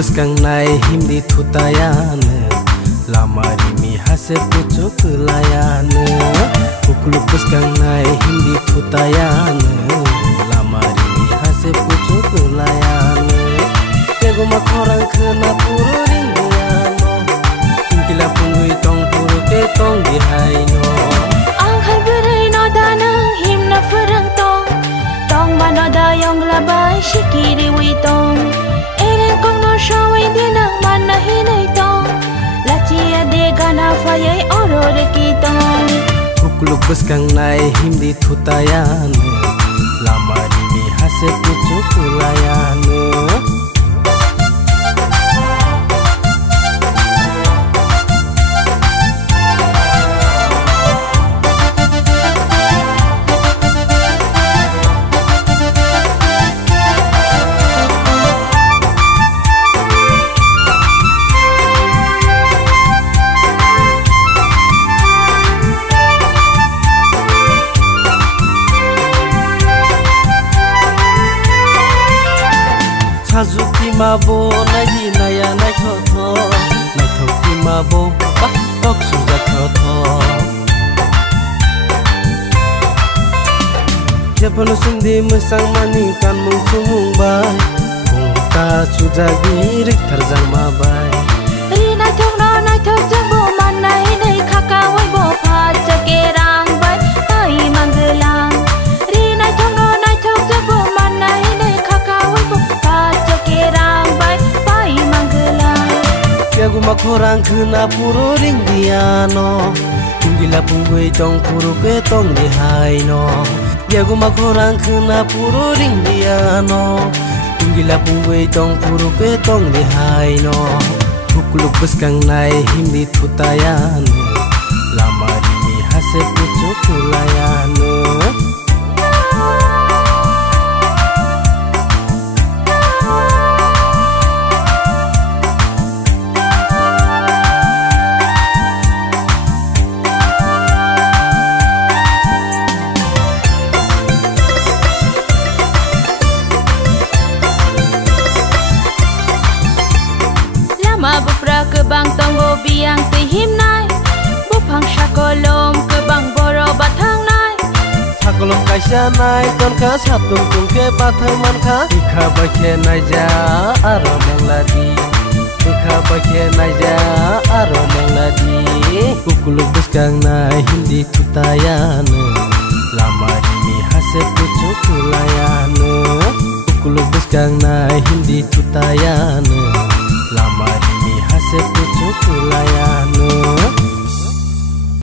beskangnai himdi thutayane lamarimi hase pucu kelayane kukuluk beskangnai himdi thutayane lamarimi hase pucu kelayane tego makorang kena puru ringgano ingkila punggui tong puru ke tong dihaino angkai berai no danang himna ferang tong mano dayong labai shikiri witong eren kong no shawai dinang mana hinay tong latia de gana fayay orore kitong kukuluk beskangnai himdi thutayane lamarimi hase pucu kelayane Sazuki mabo nagi naya nai thotho nai thoki mabo bah tok suja thotho Japano sindi mesang mani kan mung sumung bai kongta suja girik tharjang ma bai ri nai thok jabo mana hinay khakawai bo pha chakerang bai tai manglang ri nai thok jabo mana hinay khakawai bo Guma korang kena puru ringdiano Tunggila punggui tong puru ke tong dihaino Guma korang kena puru ringdiano Tunggila punggui tong puru ke tong dihaino Kukuluk beskangnai himdi thutayane lamarimi hase pucu kelayane Bupra kebang tonggo biang tihim nai Bupang syakolom kebang boro batang nai Sakolom kaisya nai ton ka satung tung ke batang man ka Ikha bakhe nai ja aro mengladi Ikha bakhe nai ja aro mengladi Kukuluk beskangnai himdi thutayane lamarimi hase pucu kelayane Kukuluk beskangnai himdi thutayane lamarimi hase pucu kelayane